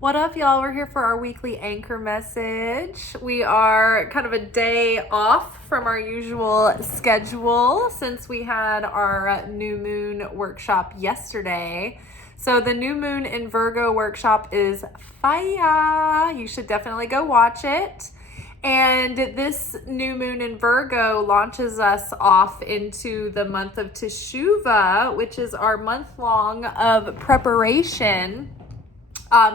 What up, y'all? We're here for our weekly anchor message. We are kind of a day off from our usual schedule since we had our new moon workshop yesterday. So the new moon in Virgo workshop is fire. You should definitely go watch it. And this new moon in Virgo launches us off into the month of Tashua, which is our month long of preparation,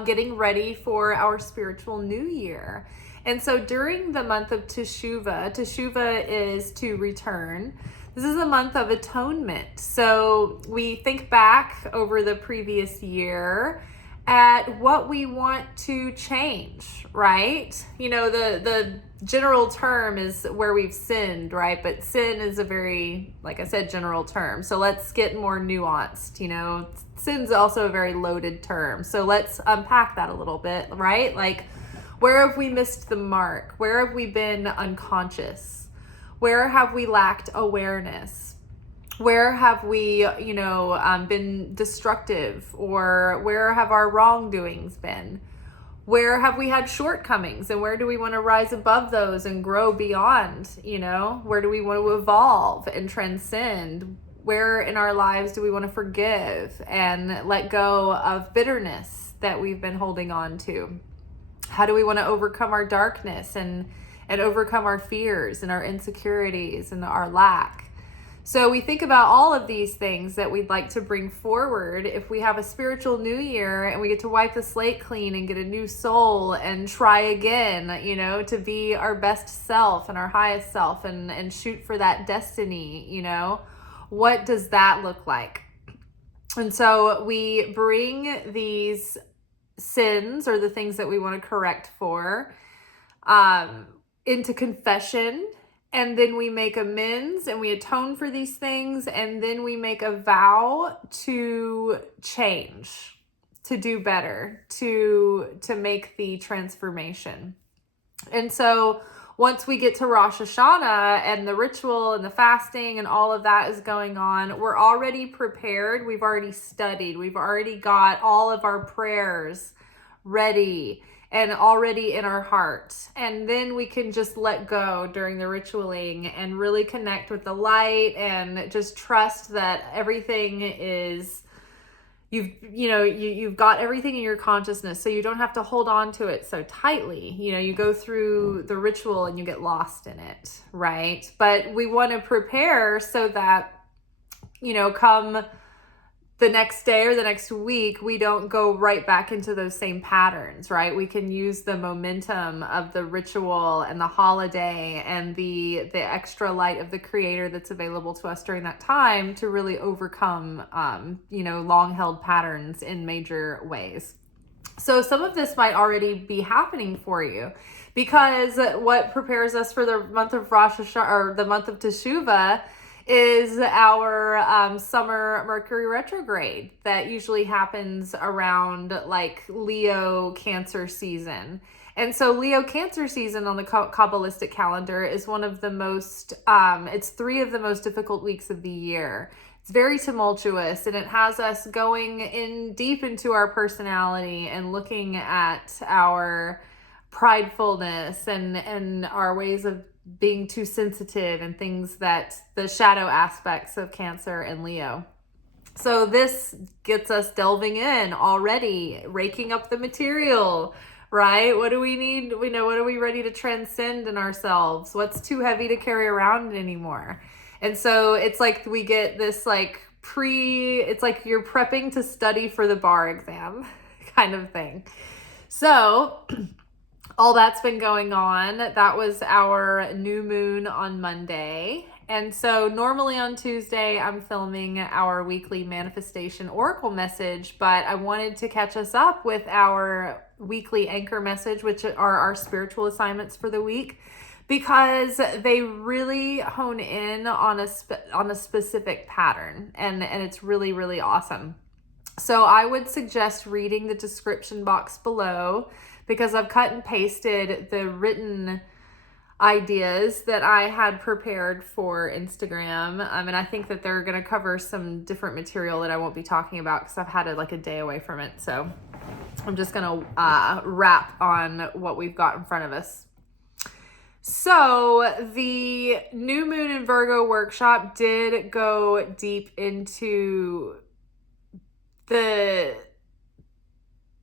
getting ready for our spiritual new year. And so during the month of Tashua is to return. This is a month of atonement. So we think back over the previous year at what we want to change, right? You know, the general term is where we've sinned, right? But sin is a very, like I said, general term. So let's get more nuanced, you know. Sin's also a very loaded term. So let's unpack that a little bit, right? Like, where have we missed the mark? Where have we been unconscious? Where have we lacked awareness? Where have we, been destructive? Or where have our wrongdoings been? Where have we had shortcomings? And where do we want to rise above those and grow beyond, Where do we want to evolve and transcend? Where in our lives do we want to forgive and let go of bitterness that we've been holding on to? How do we want to overcome our darkness and overcome our fears and our insecurities and our lack? So we think about all of these things that we'd like to bring forward if we have a spiritual new year and we get to wipe the slate clean and get a new soul and try again, to be our best self and our highest self and shoot for that destiny, What does that look like? And so we bring these sins or the things that we want to correct for into confession. And then we make amends and we atone for these things. And then we make a vow to change, to do better, to make the transformation. And so once we get to Rosh Hashana and the ritual and the fasting and all of that is going on, we're already prepared. We've already studied. We've already got all of our prayers ready and already in our heart. And then we can just let go during the ritualing and really connect with the light and just trust that everything is, you've got everything in your consciousness, so you don't have to hold on to it so tightly. You go through the ritual and you get lost in it, right? But we want to prepare so that, come the next day or the next week, we don't go right back into those same patterns, right? We can use the momentum of the ritual and the holiday and the extra light of the creator that's available to us during that time to really overcome, long-held patterns in major ways. So some of this might already be happening for you, because what prepares us for the month of Rosh Hashana, or the month of Tashua, is our summer Mercury Retrograde that usually happens around like Leo Cancer season. And so Leo Cancer season on the Kabbalistic calendar is one of the most, it's 3 of the most difficult weeks of the year. It's very tumultuous, and it has us going in deep into our personality and looking at our pridefulness and our ways of being too sensitive and things that the shadow aspects of Cancer and Leo. So this gets us delving in already, raking up the material, right? What do we need? What are we ready to transcend in ourselves? What's too heavy to carry around anymore? And so it's like we get this it's like you're prepping to study for the bar exam kind of thing. So all that's been going on. That was our new moon on Monday. And so normally on Tuesday, I'm filming our weekly manifestation oracle message, but I wanted to catch us up with our weekly anchor message, which are our spiritual assignments for the week, because they really hone in on a specific pattern, and it's really, really awesome. So I would suggest reading the description box below, because I've cut and pasted the written ideas that I had prepared for Instagram. And I think that they're going to cover some different material that I won't be talking about because I've had a day away from it. So I'm just going to wrap on what we've got in front of us. So the New Moon in Virgo workshop did go deep into the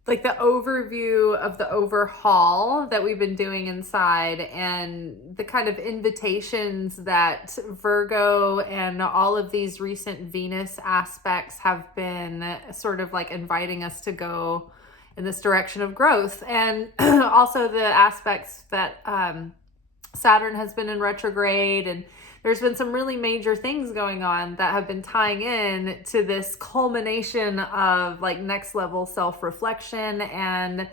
overview of the overhaul that we've been doing inside and the kind of invitations that Virgo and all of these recent Venus aspects have been sort of inviting us to go in this direction of growth. And also the aspects that Saturn has been in retrograde, and there's been some really major things going on that have been tying in to this culmination of next level self-reflection and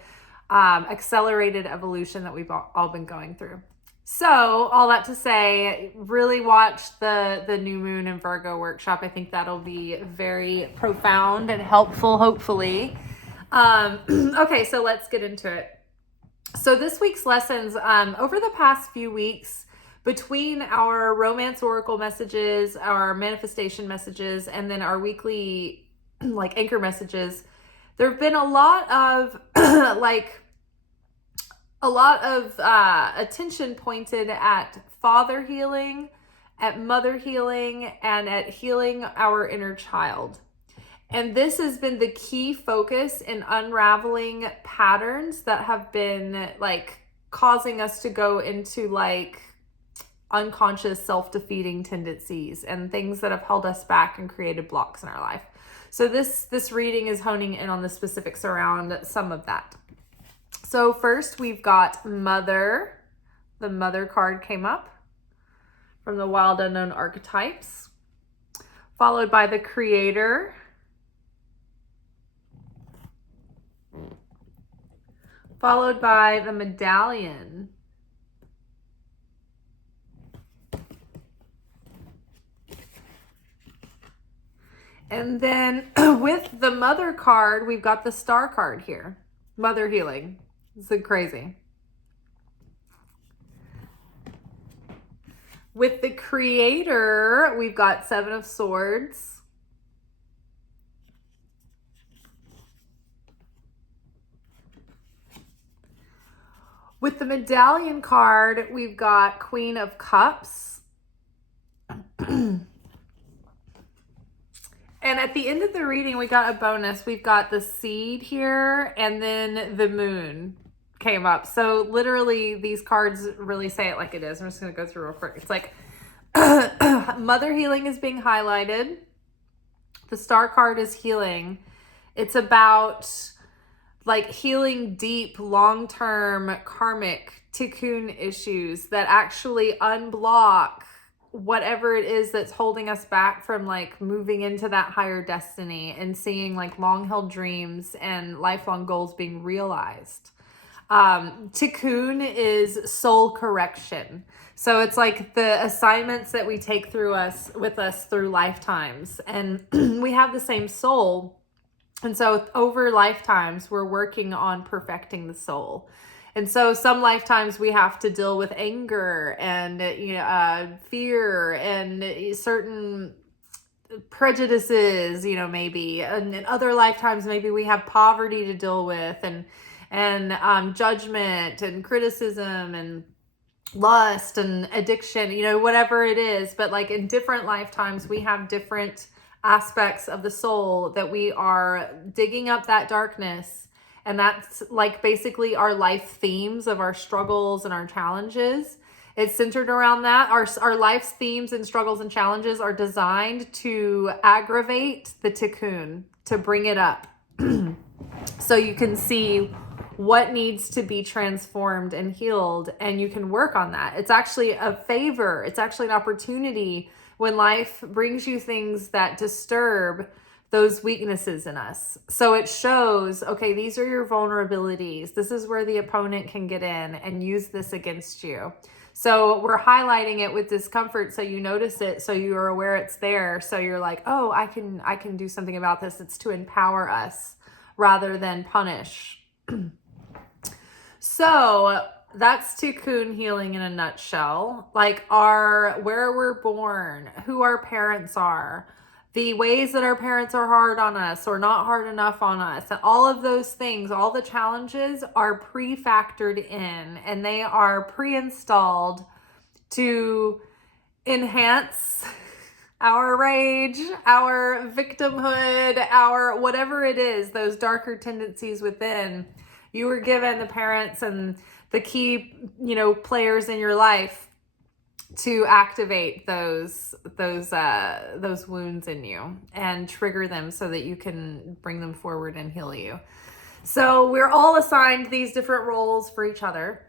accelerated evolution that we've all been going through. So all that to say, really watch the New Moon in Virgo workshop. I think that'll be very profound and helpful, hopefully. Okay, so let's get into it. So this week's lessons, over the past few weeks, between our romance oracle messages, our manifestation messages, and then our weekly anchor messages, there have been a lot of attention pointed at father healing, at mother healing, and at healing our inner child. And this has been the key focus in unraveling patterns that have been causing us to go into unconscious self-defeating tendencies and things that have held us back and created blocks in our life. So this reading is honing in on the specifics around some of that. So first we've got Mother. The Mother card came up from the Wild Unknown Archetypes, followed by the Creator, followed by the Medallion, and then with the Mother card, we've got the Star card here. Mother healing. It's crazy. With the Creator, we've got Seven of Swords. With the Medallion card, we've got Queen of Cups. And at the end of the reading, we got a bonus. We've got the Seed here, and then the Moon came up. So literally, these cards really say it like it is. I'm just going to go through real quick. It's mother healing is being highlighted. The Star card is healing. It's about healing deep, long-term karmic tikkun issues that actually unblock whatever it is that's holding us back from moving into that higher destiny and seeing long-held dreams and lifelong goals being realized. Tikkun is soul correction. So it's the assignments that we take with us through lifetimes, and we have the same soul. And so over lifetimes, we're working on perfecting the soul. And so some lifetimes we have to deal with anger and fear and certain prejudices, maybe. And in other lifetimes, maybe we have poverty to deal with and judgment and criticism and lust and addiction, whatever it is. But in different lifetimes, we have different aspects of the soul that we are digging up that darkness, and that's basically our life themes of our struggles and our challenges. It's centered around that. Our life's themes and struggles and challenges are designed to aggravate the tikkun, to bring it up so you can see what needs to be transformed and healed, and you can work on that. It's actually a favor. It's actually an opportunity when life brings you things that disturb those weaknesses in us. So it shows, okay, these are your vulnerabilities. This is where the opponent can get in and use this against you. So we're highlighting it with discomfort so you notice it, so you are aware it's there. So you're oh, I can do something about this. It's to empower us rather than punish. So that's Tikkun healing in a nutshell. Like where we're born, who our parents are, the ways that our parents are hard on us or not hard enough on us, and all of those things, all the challenges are pre-factored in, and they are pre-installed to enhance our rage, our victimhood, our whatever it is, those darker tendencies within. You were given the parents and the key, players in your life to activate those wounds in you and trigger them so that you can bring them forward and heal you. So we're all assigned these different roles for each other.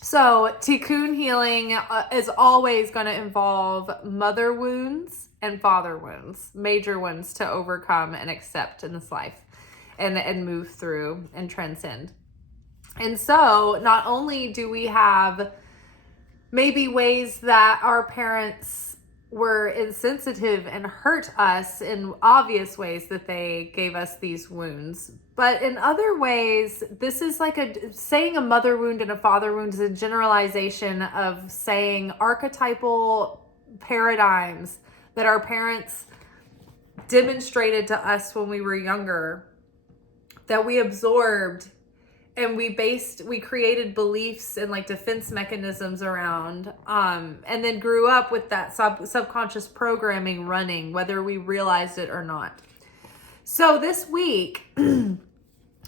So Tikkun healing is always going to involve mother wounds and father wounds, major ones to overcome and accept in this life and move through and transcend. And so not only do we have maybe ways that our parents were insensitive and hurt us in obvious ways that they gave us these wounds, but in other ways, this is like saying a mother wound and a father wound is a generalization of saying archetypal paradigms that our parents demonstrated to us when we were younger, that we absorbed and we created beliefs and like defense mechanisms around, and then grew up with that subconscious programming running, whether we realized it or not. So this week,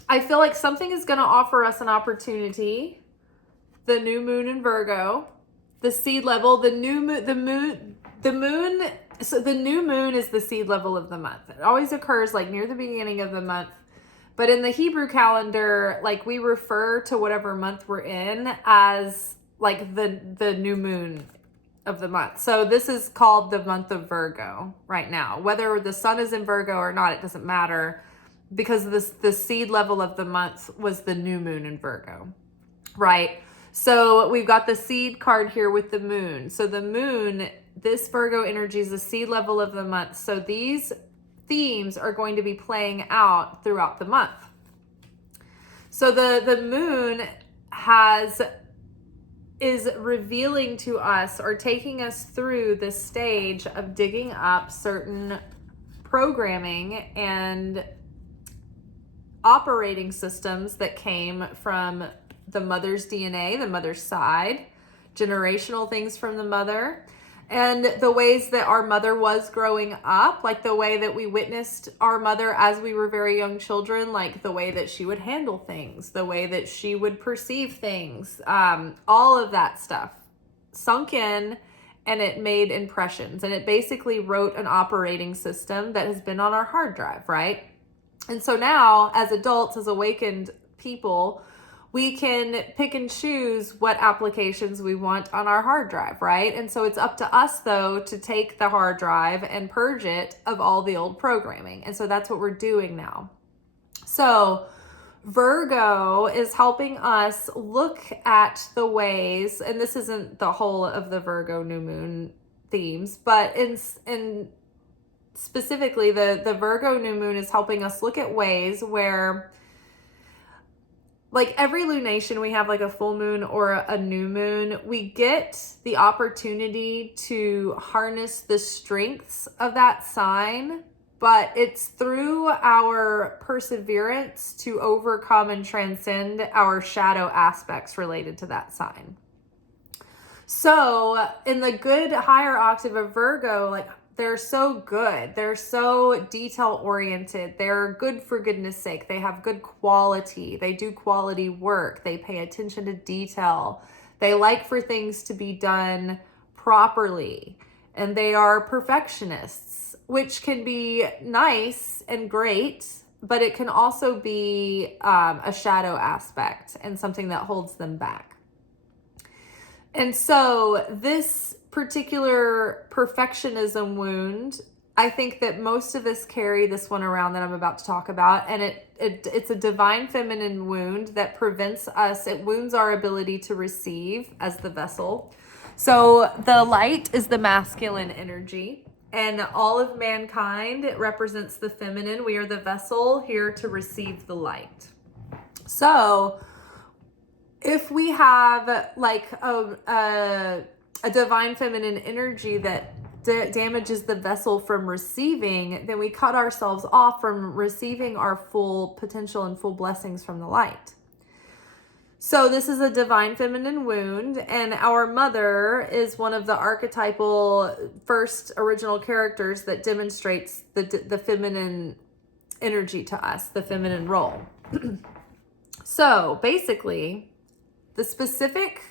I feel like something is going to offer us an opportunity. The new moon in Virgo, the seed level, the moon. So the new moon is the seed level of the month. It always occurs like near the beginning of the month. But in the Hebrew calendar, like we refer to whatever month we're in as like the new moon of the month. So this is called the month of Virgo right now. Whether the sun is in Virgo or not, it doesn't matter, because the seed level of the month was the new moon in Virgo, right? So we've got the seed card here with the moon. So the moon, this Virgo energy is the seed level of the month. So these themes are going to be playing out throughout the month. So the moon is revealing to us or taking us through this stage of digging up certain programming and operating systems that came from the mother's DNA, the mother's side, generational things from the mother, and the ways that our mother was growing up, like the way that we witnessed our mother as we were very young children, like the way that she would handle things, the way that she would perceive things, all of that stuff sunk in, and it made impressions, and it basically wrote an operating system that has been on our hard drive, right? And so now, as adults, as awakened people, we can pick and choose what applications we want on our hard drive, right? And so it's up to us, though, to take the hard drive and purge it of all the old programming. And so that's what we're doing now. So Virgo is helping us look at the ways, and this isn't the whole of the Virgo new moon themes, but in specifically the Virgo new moon is helping us look at ways where, like every lunation, we have like a full moon or a new moon, we get the opportunity to harness the strengths of that sign, but it's through our perseverance to overcome and transcend our shadow aspects related to that sign. So in the good higher octave of Virgo, like they're so good. They're so detail oriented. They're good for goodness sake. They have good quality. They do quality work. They pay attention to detail. They like for things to be done properly. And they are perfectionists, which can be nice and great, but it can also be a shadow aspect and something that holds them back. And so this particular perfectionism wound, I think that most of us carry this one around that I'm about to talk about, and it's a divine feminine wound that prevents us, it wounds our ability to receive as the vessel. So the light is the masculine energy, and all of mankind, it represents the feminine. We are the vessel here to receive the light. So if we have like a divine feminine energy that damages the vessel from receiving, then we cut ourselves off from receiving our full potential and full blessings from the light. So this is a divine feminine wound, and our mother is one of the archetypal first original characters that demonstrates the feminine energy to us, the feminine role. So basically, the specific...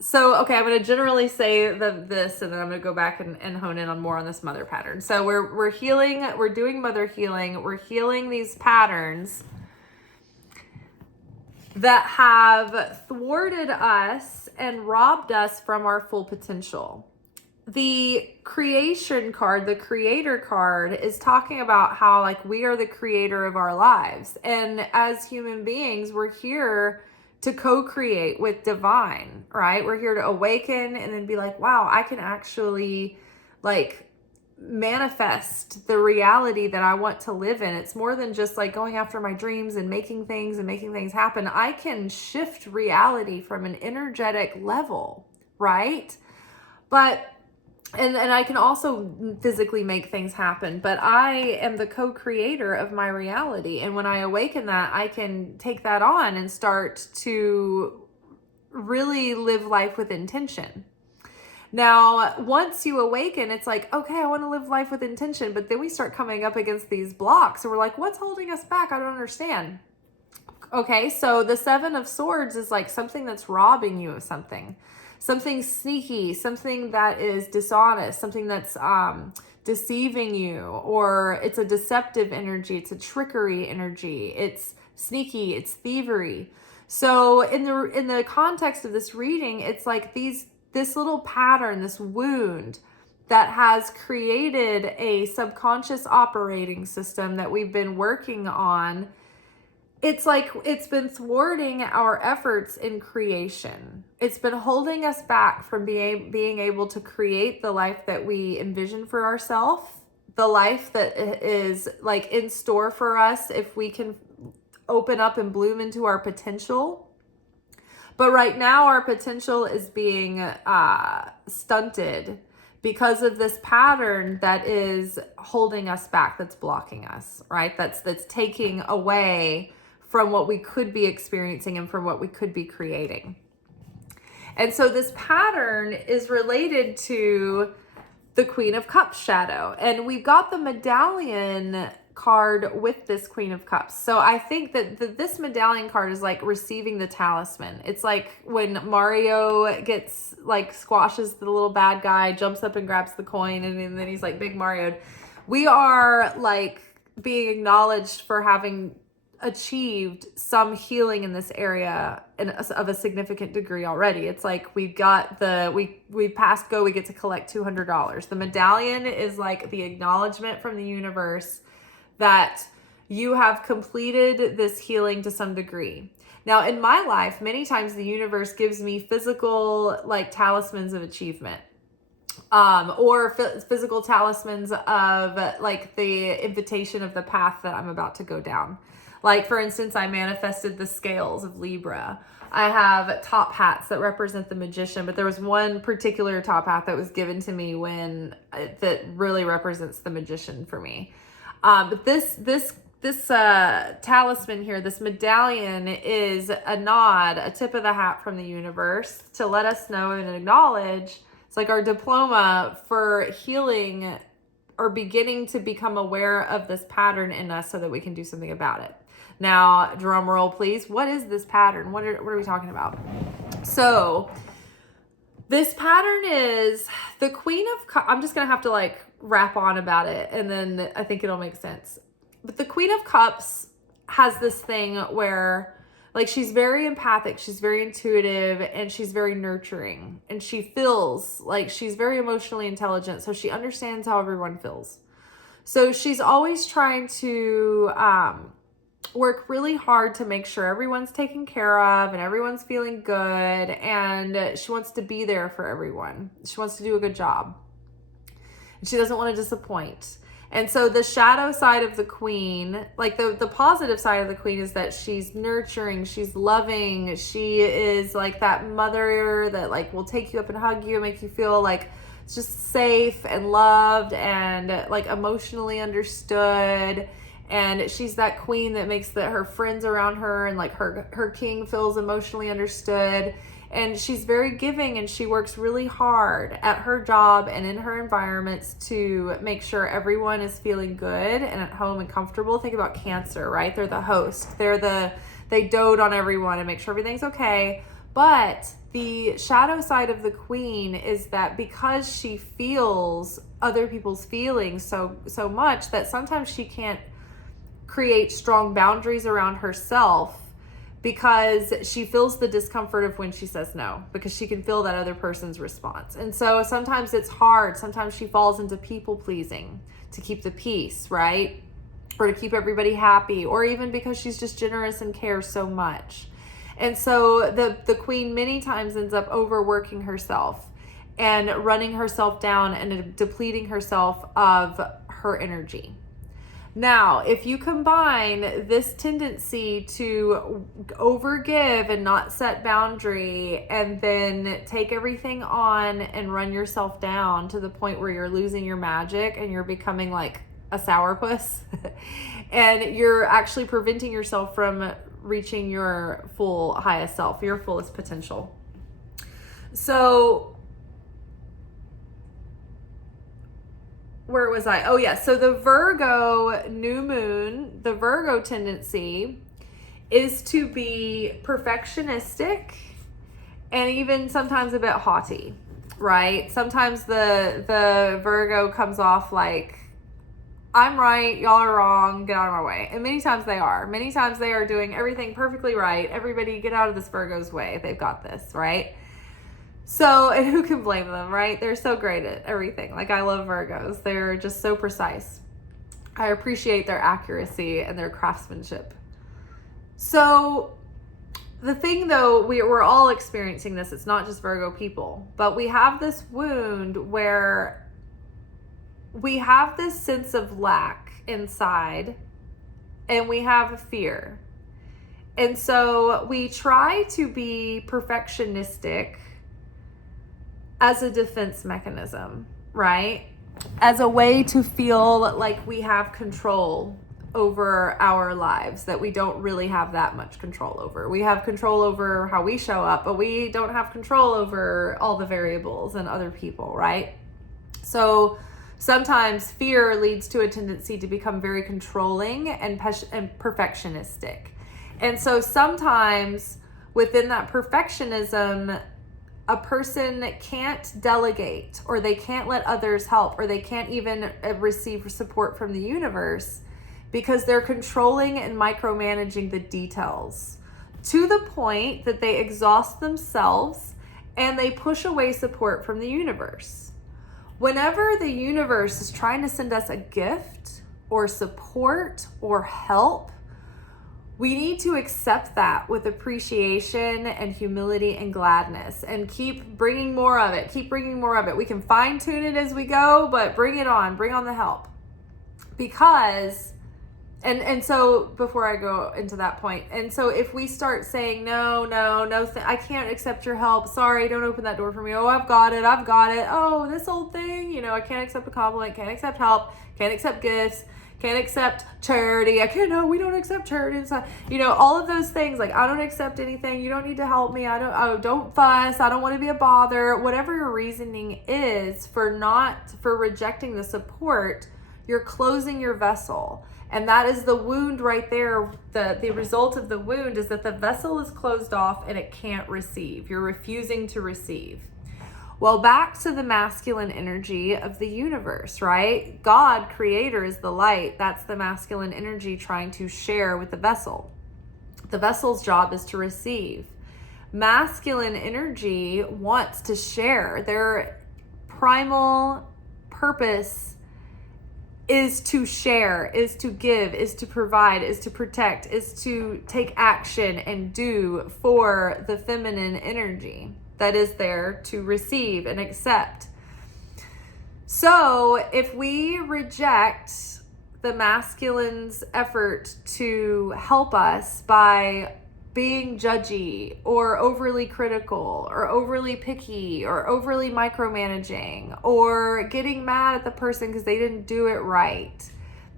So, okay, I'm going to generally say this, and then I'm going to go back and hone in on more on this mother pattern. So we're healing, we're doing mother healing, we're healing these patterns that have thwarted us and robbed us from our full potential. The creation card, the creator card, is talking about how like we are the creator of our lives. And as human beings, we're here to co-create with divine, right? We're here to awaken and then be like, wow, I can actually like manifest the reality that I want to live in. It's more than just like going after my dreams and making things happen. I can shift reality from an energetic level, right? But and I can also physically make things happen, but I am the co-creator of my reality. And when I awaken that, I can take that on and start to really live life with intention. Now, once you awaken, it's like, okay, I want to live life with intention, but then we start coming up against these blocks and we're like, what's holding us back? I don't understand. Okay, so the Seven of Swords is like something that's robbing you of something sneaky, something that is dishonest, something that's deceiving you, or it's a deceptive energy, it's a trickery energy, it's sneaky, it's thievery. So in the context of this reading, it's like this little pattern, this wound that has created a subconscious operating system that we've been working on. It's like it's been thwarting our efforts in creation. It's been holding us back from being able to create the life that we envision for ourselves, the life that is like in store for us if we can open up and bloom into our potential. But right now our potential is being stunted because of this pattern that is holding us back, that's blocking us, right? That's taking away from what we could be experiencing and from what we could be creating. And so this pattern is related to the Queen of Cups shadow. And we've got the Medallion card with this Queen of Cups. So I think that this Medallion card is like receiving the talisman. It's like when Mario gets like squashes the little bad guy, jumps up and grabs the coin, and then he's like Big Mario. We are like being acknowledged for having achieved some healing in this area of a significant degree already. It's like we've got we passed go, we get to collect $200. The medallion is like the acknowledgement from the universe that you have completed this healing to some degree. Now in my life, many times the universe gives me physical like talismans of achievement. Or physical talismans of like the invitation of the path that I'm about to go down. Like, for instance, I manifested the scales of Libra. I have top hats that represent the magician, but there was one particular top hat that was given to me that really represents the magician for me. But this talisman here, this medallion, is a nod, a tip of the hat from the universe to let us know and acknowledge. It's like our diploma for healing or beginning to become aware of this pattern in us so that we can do something about it. Now, drum roll, please. What is this pattern? What are we talking about? So this pattern is the Queen of Cups. I'm just going to have to like rap on about it, and then I think it'll make sense. But the Queen of Cups has this thing where like she's very empathic, she's very intuitive, and she's very nurturing. And she feels like she's very emotionally intelligent, so she understands how everyone feels. So she's always trying to work really hard to make sure everyone's taken care of and everyone's feeling good, and she wants to be there for everyone. She wants to do a good job. And she doesn't want to disappoint. And so the shadow side of the queen, like the positive side of the queen, is that she's nurturing, she's loving, she is like that mother that like will take you up and hug you, make you feel like it's just safe and loved and like emotionally understood. And she's that queen that makes her friends around her and like her king feels emotionally understood. And she's very giving, and she works really hard at her job and in her environments to make sure everyone is feeling good and at home and comfortable. Think about Cancer, right? They're the host. They dote on everyone and make sure everything's okay. But the shadow side of the queen is that because she feels other people's feelings so much, that sometimes she can't create strong boundaries around herself, because she feels the discomfort of when she says no, because she can feel that other person's response. And so sometimes it's hard. Sometimes she falls into people pleasing to keep the peace, right? Or to keep everybody happy, or even because she's just generous and cares so much. And so the queen many times ends up overworking herself and running herself down and depleting herself of her energy. Now, if you combine this tendency to overgive and not set boundary, and then take everything on and run yourself down to the point where you're losing your magic and you're becoming like a sourpuss, and you're actually preventing yourself from reaching your full highest self, your fullest potential. So where was I? Oh yeah. So the Virgo New Moon, the Virgo tendency is to be perfectionistic and even sometimes a bit haughty, right? Sometimes the Virgo comes off like, I'm right, y'all are wrong, get out of my way. And many times they are. Many times they are doing everything perfectly right. Everybody get out of this Virgo's way. They've got this, right? So, and who can blame them, right? They're so great at everything. Like, I love Virgos. They're just so precise. I appreciate their accuracy and their craftsmanship. So, the thing though, we're all experiencing this. It's not just Virgo people, but we have this wound where we have this sense of lack inside, and we have fear. And so we try to be perfectionistic as a defense mechanism, right? As a way to feel like we have control over our lives that we don't really have that much control over. We have control over how we show up, but we don't have control over all the variables and other people, right? So sometimes fear leads to a tendency to become very controlling and perfectionistic. And so sometimes within that perfectionism, a person can't delegate, or they can't let others help, or they can't even receive support from the universe because they're controlling and micromanaging the details to the point that they exhaust themselves and they push away support from the universe. Whenever the universe is trying to send us a gift or support or help, we need to accept that with appreciation and humility and gladness, and keep bringing more of it. Keep bringing more of it. We can fine tune it as we go, but bring it on. Bring on the help. Because, and so before I go into that point, and so if we start saying, no, I can't accept your help. Sorry, don't open that door for me. Oh, I've got it. Oh, this old thing, I can't accept a compliment, can't accept help, can't accept gifts, can't accept charity. We don't accept charity. All of those things, like, I don't accept anything. You don't need to help me. Don't fuss. I don't want to be a bother. Whatever your reasoning is for rejecting the support, you're closing your vessel. And that is the wound right there. The result of the wound is that the vessel is closed off and it can't receive. You're refusing to receive. Well, back to the masculine energy of the universe, right? God, creator, is the light. That's the masculine energy trying to share with the vessel. The vessel's job is to receive. Masculine energy wants to share. Their primal purpose is to share, is to give, is to provide, is to protect, is to take action and do for the feminine energy that is there to receive and accept. So if we reject the masculine's effort to help us by being judgy or overly critical or overly picky or overly micromanaging or getting mad at the person because they didn't do it right,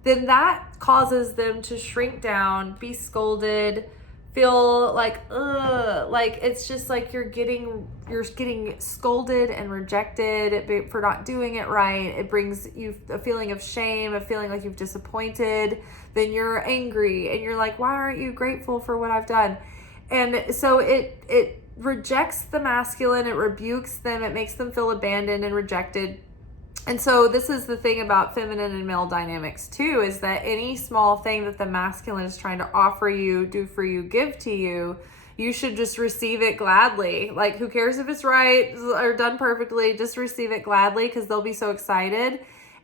then that causes them to shrink down, be scolded, feel like, ugh, like it's just like you're getting scolded and rejected for not doing it right. It brings you a feeling of shame, a feeling like you've disappointed. Then you're angry and you're like, why aren't you grateful for what I've done? And so it rejects the masculine, it rebukes them, it makes them feel abandoned and rejected. And so this is the thing about feminine and male dynamics too, is that any small thing that the masculine is trying to offer you, do for you, give to you, you should just receive it gladly. Like, who cares if it's right or done perfectly? Just receive it gladly, because they'll be so excited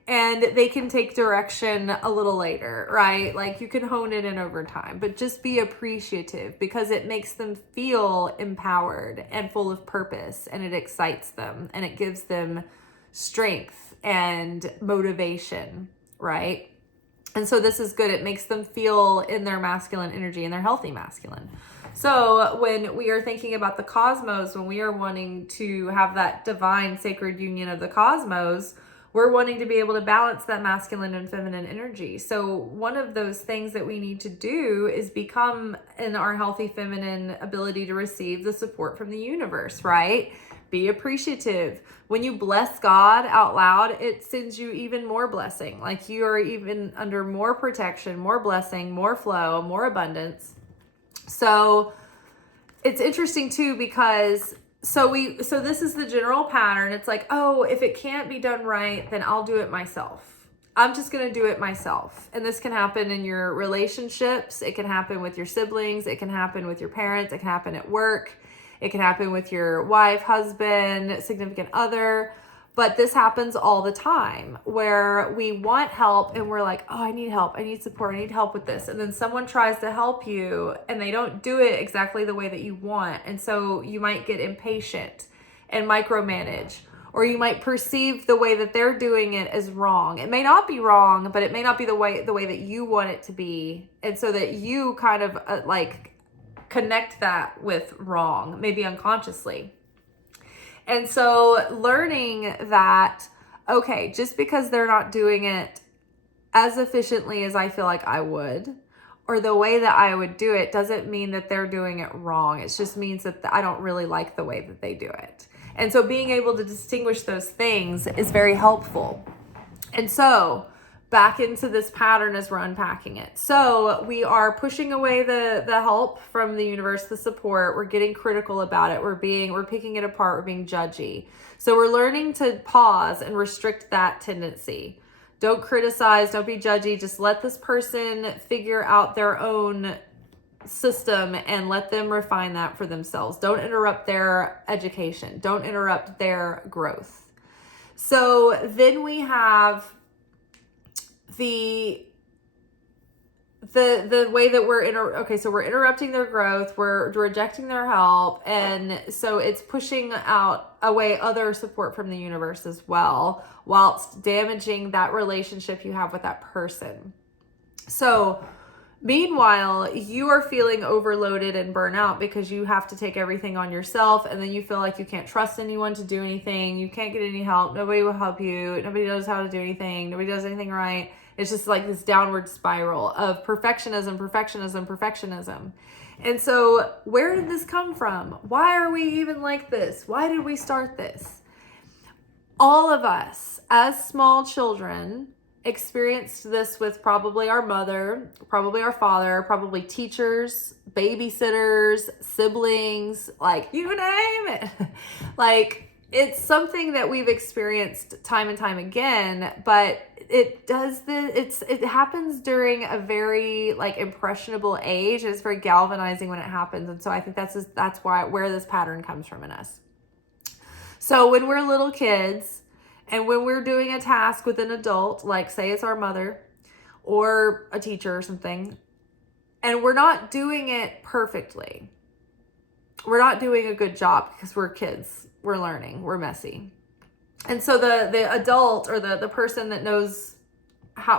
and they can take direction a little later, right? Like, you can hone it in over time, but just be appreciative, because it makes them feel empowered and full of purpose, and it excites them and it gives them strength and motivation, right? And so this is good. It makes them feel in their masculine energy, in their healthy masculine. So when we are thinking about the cosmos, when we are wanting to have that divine sacred union of the cosmos, we're wanting to be able to balance that masculine and feminine energy. So one of those things that we need to do is become in our healthy feminine ability to receive the support from the universe, right? Be appreciative. When you bless God out loud, it sends you even more blessing. Like, you are even under more protection, more blessing, more flow, more abundance. So it's interesting too, because so this is the general pattern. It's like, oh, if it can't be done right, then I'll do it myself. I'm just going to do it myself. And this can happen in your relationships. It can happen with your siblings. It can happen with your parents. It can happen at work. It can happen with your wife, husband, significant other. But this happens all the time, where we want help and we're like, oh, I need help. I need support. I need help with this. And then someone tries to help you and they don't do it exactly the way that you want. And so you might get impatient and micromanage, or you might perceive the way that they're doing it as wrong. It may not be wrong, but it may not be the way that you want it to be. And so that you kind of connect that with wrong, maybe unconsciously. And so learning that, okay, just because they're not doing it as efficiently as I feel like I would, or the way that I would do it, doesn't mean that they're doing it wrong. It just means that I don't really like the way that they do it. And so being able to distinguish those things is very helpful. And so back into this pattern as we're unpacking it. So we are pushing away the help from the universe, the support. We're getting critical about it. We're picking it apart. We're being judgy. So we're learning to pause and restrict that tendency. Don't criticize. Don't be judgy. Just let this person figure out their own system and let them refine that for themselves. Don't interrupt their education. Don't interrupt their growth. So then we have the way that we're we're interrupting their growth, we're rejecting their help, and so it's pushing away other support from the universe as well, whilst damaging that relationship you have with that person. So meanwhile, you are feeling overloaded and burnout because you have to take everything on yourself, and then you feel like you can't trust anyone to do anything. You can't get any help. Nobody will help you. Nobody knows how to do anything. Nobody does anything right. It's just like this downward spiral of perfectionism. And so where did this come from? Why are we even like this? Why did we start this? All of us, as small children, experienced this with probably our mother, probably our father, probably teachers, babysitters, siblings, like, you name it. Like, it's something that we've experienced time and time again, but it happens during a very impressionable age, and it's very galvanizing when it happens. And so I think that's where this pattern comes from in us. So when we're little kids, and when we're doing a task with an adult, like say it's our mother or a teacher or something, and we're not doing it perfectly, we're not doing a good job because we're kids, we're learning, we're messy. And so the adult or the person that knows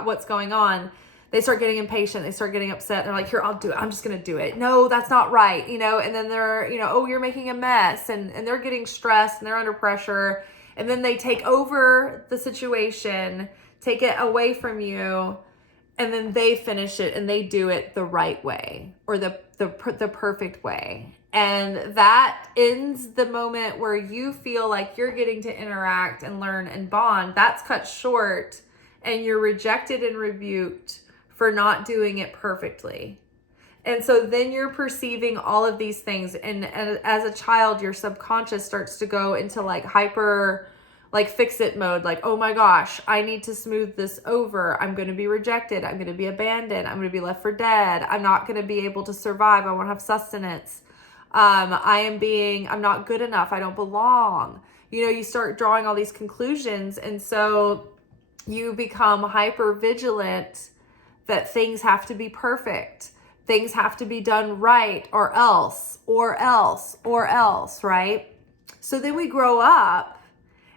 what's going on, they start getting impatient. They start getting upset. They're like, here, I'll do it. I'm just going to do it. No, that's not right. And then they're, oh, you're making a mess, and they're getting stressed and they're under pressure. And then they take over the situation, take it away from you, and then they finish it and they do it the right way, or the perfect way. And that ends the moment where you feel like you're getting to interact and learn and bond. That's cut short, and you're rejected and rebuked for not doing it perfectly. And so then you're perceiving all of these things. And as a child, your subconscious starts to go into hyper, fix it mode. Oh my gosh, I need to smooth this over. I'm going to be rejected. I'm going to be abandoned. I'm going to be left for dead. I'm not going to be able to survive. I won't have sustenance. I'm not good enough. I don't belong. You start drawing all these conclusions. And so you become hyper vigilant that things have to be perfect. Things have to be done right, or else, right? So then we grow up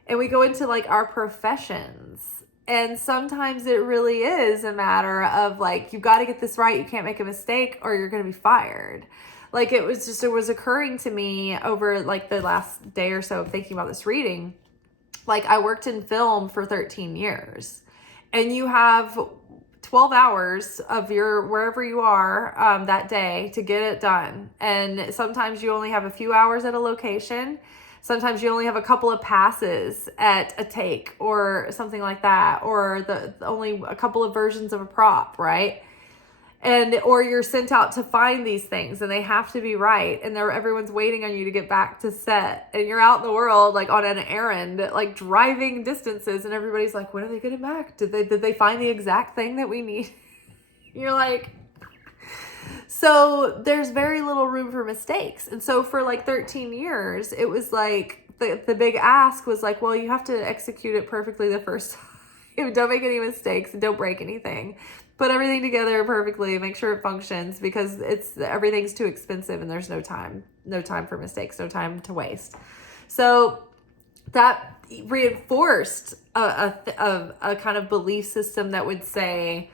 and we go into our professions. And sometimes it really is a matter of you've got to get this right. You can't make a mistake or you're going to be fired. It was occurring to me over the last day or so of thinking about this reading. I worked in film for 13 years, and you have 12 hours of your wherever you are that day to get it done. And sometimes you only have a few hours at a location. Sometimes you only have a couple of passes at a take or something like that, or only a couple of versions of a prop, right? Or you're sent out to find these things and they have to be right. And everyone's waiting on you to get back to set. And you're out in the world, on an errand, driving distances. And everybody's like, when are they getting back? Did they find the exact thing that we need? You're like, so there's very little room for mistakes. And so for 13 years, it was the big ask was well, you have to execute it perfectly the first time. Don't make any mistakes and don't break anything. Put everything together perfectly, make sure it functions, because everything's too expensive and there's no time for mistakes, no time to waste. So that reinforced a kind of belief system that would say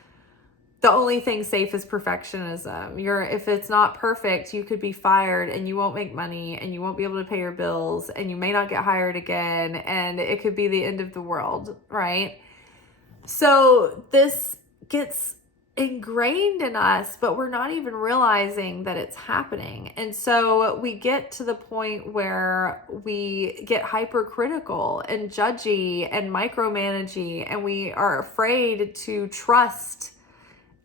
the only thing safe is perfectionism. If it's not perfect, you could be fired and you won't make money and you won't be able to pay your bills and you may not get hired again, and it could be the end of the world, right? So this gets ingrained in us, but we're not even realizing that it's happening. And so we get to the point where we get hypercritical and judgy and micromanaging, and we are afraid to trust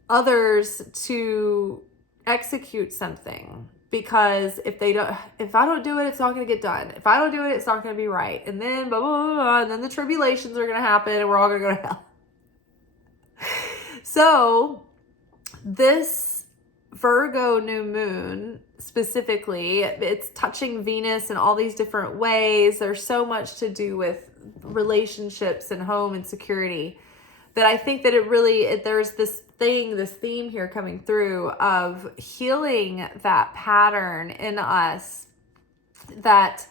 others to execute something, because if I don't do it, it's not going to get done. If I don't do it, it's not going to be right. And then blah, blah, blah, blah, and then the tribulations are going to happen and we're all going to go to hell. So this Virgo new moon specifically, it's touching Venus in all these different ways. There's so much to do with relationships and home and security that I think that there's this theme here coming through of healing that pattern in us that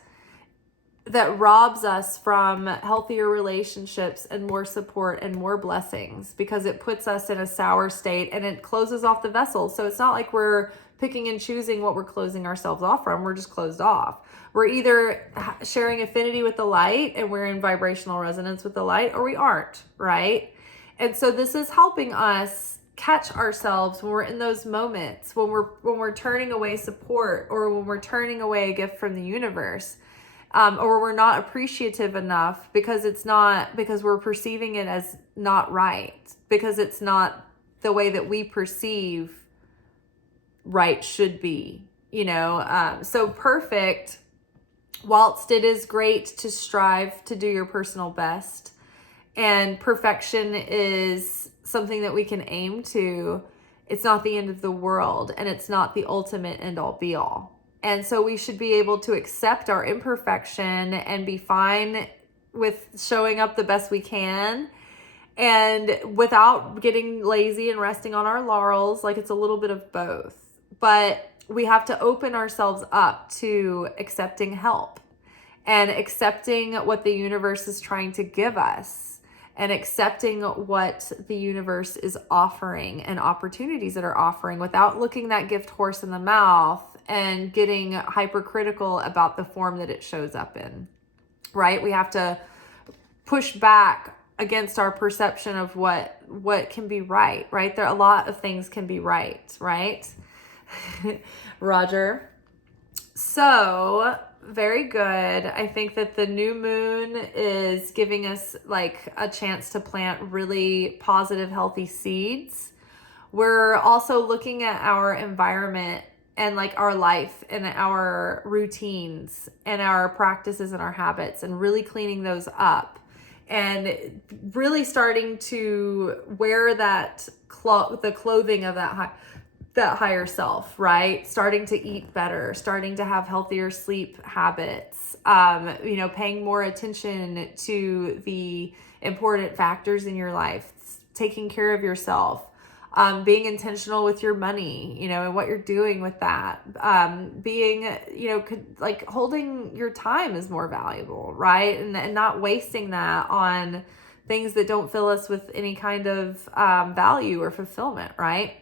robs us from healthier relationships and more support and more blessings, because it puts us in a sour state and it closes off the vessel. So it's not like we're picking and choosing what we're closing ourselves off from. We're just closed off. We're either sharing affinity with the light and we're in vibrational resonance with the light, or we aren't, right? And so this is helping us catch ourselves when we're in those moments, when we're turning away support, or when we're turning away a gift from the universe. Or we're not appreciative enough because we're perceiving it as not right, because it's not the way that we perceive right should be, so perfect, whilst it is great to strive to do your personal best, and perfection is something that we can aim to, it's not the end of the world, and it's not the ultimate end all be all. And so we should be able to accept our imperfection and be fine with showing up the best we can, and without getting lazy and resting on our laurels. It's a little bit of both, but we have to open ourselves up to accepting help and accepting what the universe is trying to give us, and accepting what the universe is offering and opportunities that are offering without looking that gift horse in the mouth and getting hypercritical about the form that it shows up in, right? We have to push back against our perception of what can be right? There a lot of things can be right? Roger. So very good. I think that the new moon is giving us like a chance to plant really positive, healthy seeds. We're also looking at our environment and like our life and our routines and our practices and our habits, and really cleaning those up, and really starting to wear that the clothing of that higher self, right? Starting to eat better, starting to have healthier sleep habits, paying more attention to the important factors in your life, taking care of yourself, being intentional with your money, and what you're doing with that, being, like holding your time is more valuable, right? And not wasting that on things that don't fill us with any kind of value or fulfillment, right?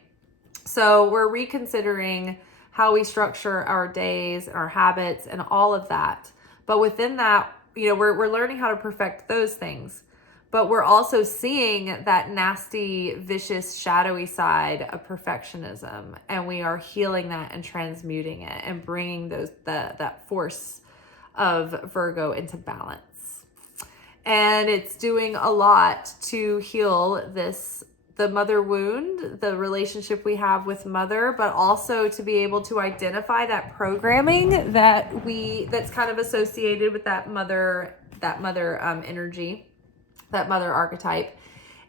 So we're reconsidering how we structure our days, our habits, and all of that. But within that, we're learning how to perfect those things. But we're also seeing that nasty, vicious, shadowy side of perfectionism, and we are healing that and transmuting it and bringing that force of Virgo into balance. And it's doing a lot to heal the mother wound, the relationship we have with mother, but also to be able to identify that programming that's kind of associated with that mother energy, that mother archetype.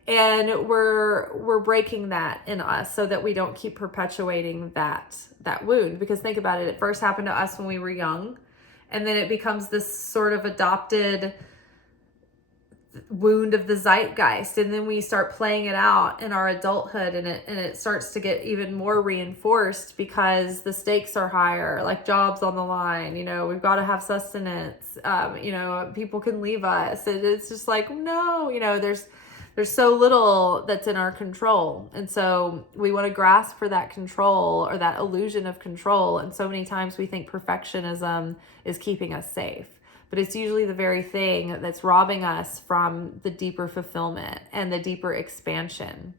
And we're breaking that in us so that we don't keep perpetuating that wound. Because think about it first happened to us when we were young, and then it becomes this sort of adopted wound of the zeitgeist, and then we start playing it out in our adulthood, and it starts to get even more reinforced because the stakes are higher, like jobs on the line, we've got to have sustenance, people can leave us, and it's just like, no, there's so little that's in our control, and so we want to grasp for that control or that illusion of control, and so many times we think perfectionism is keeping us safe. But it's usually the very thing that's robbing us from the deeper fulfillment and the deeper expansion,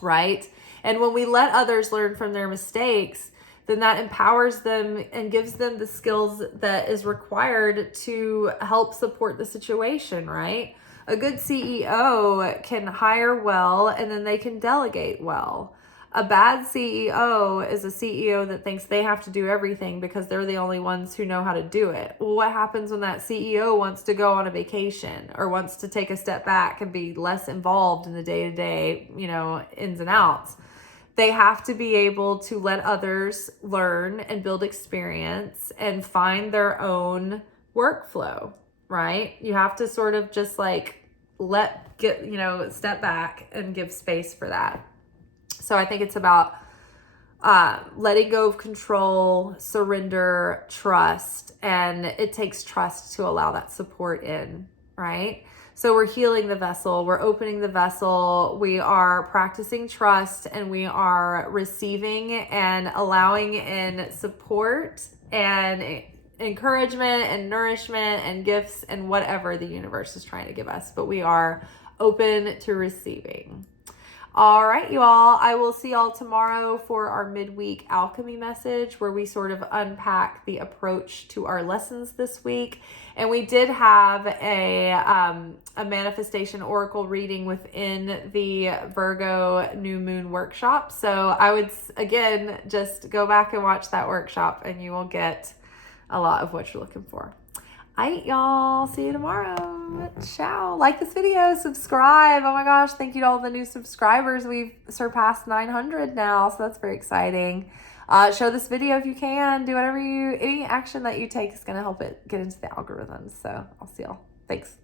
right? And when we let others learn from their mistakes, then that empowers them and gives them the skills that is required to help support the situation, right? A good CEO can hire well, and then they can delegate well. A bad CEO is a CEO that thinks they have to do everything because they're the only ones who know how to do it. Well, what happens when that CEO wants to go on a vacation or wants to take a step back and be less involved in the day-to-day, ins and outs? They have to be able to let others learn and build experience and find their own workflow, right? You have to sort of just like step back and give space for that. So I think it's about letting go of control, surrender, trust, and it takes trust to allow that support in, right? So we're healing the vessel, we're opening the vessel, we are practicing trust, and we are receiving and allowing in support and encouragement and nourishment and gifts and whatever the universe is trying to give us, but we are open to receiving. All right, you all. I will see y'all tomorrow for our midweek alchemy message, where we sort of unpack the approach to our lessons this week. And we did have a manifestation oracle reading within the Virgo New Moon workshop. So I would, again, just go back and watch that workshop, and you will get a lot of what you're looking for. All right, y'all. See you tomorrow. Ciao. Like this video, subscribe. Oh my gosh, thank you to all the new subscribers. We've surpassed 900 now, so that's very exciting. Show this video if you can. Do any action that you take is going to help it get into the algorithms. So I'll see y'all. Thanks.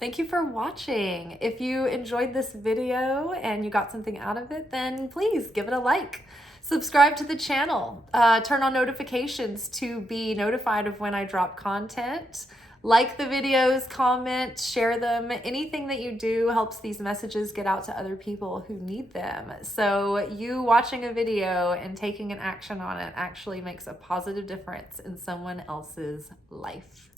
Thank you for watching. If you enjoyed this video and you got something out of it, then please give it a like. Subscribe to the channel. Turn on notifications to be notified of when I drop content. Like the videos, comment, share them. Anything that you do helps these messages get out to other people who need them. So you watching a video and taking an action on it actually makes a positive difference in someone else's life.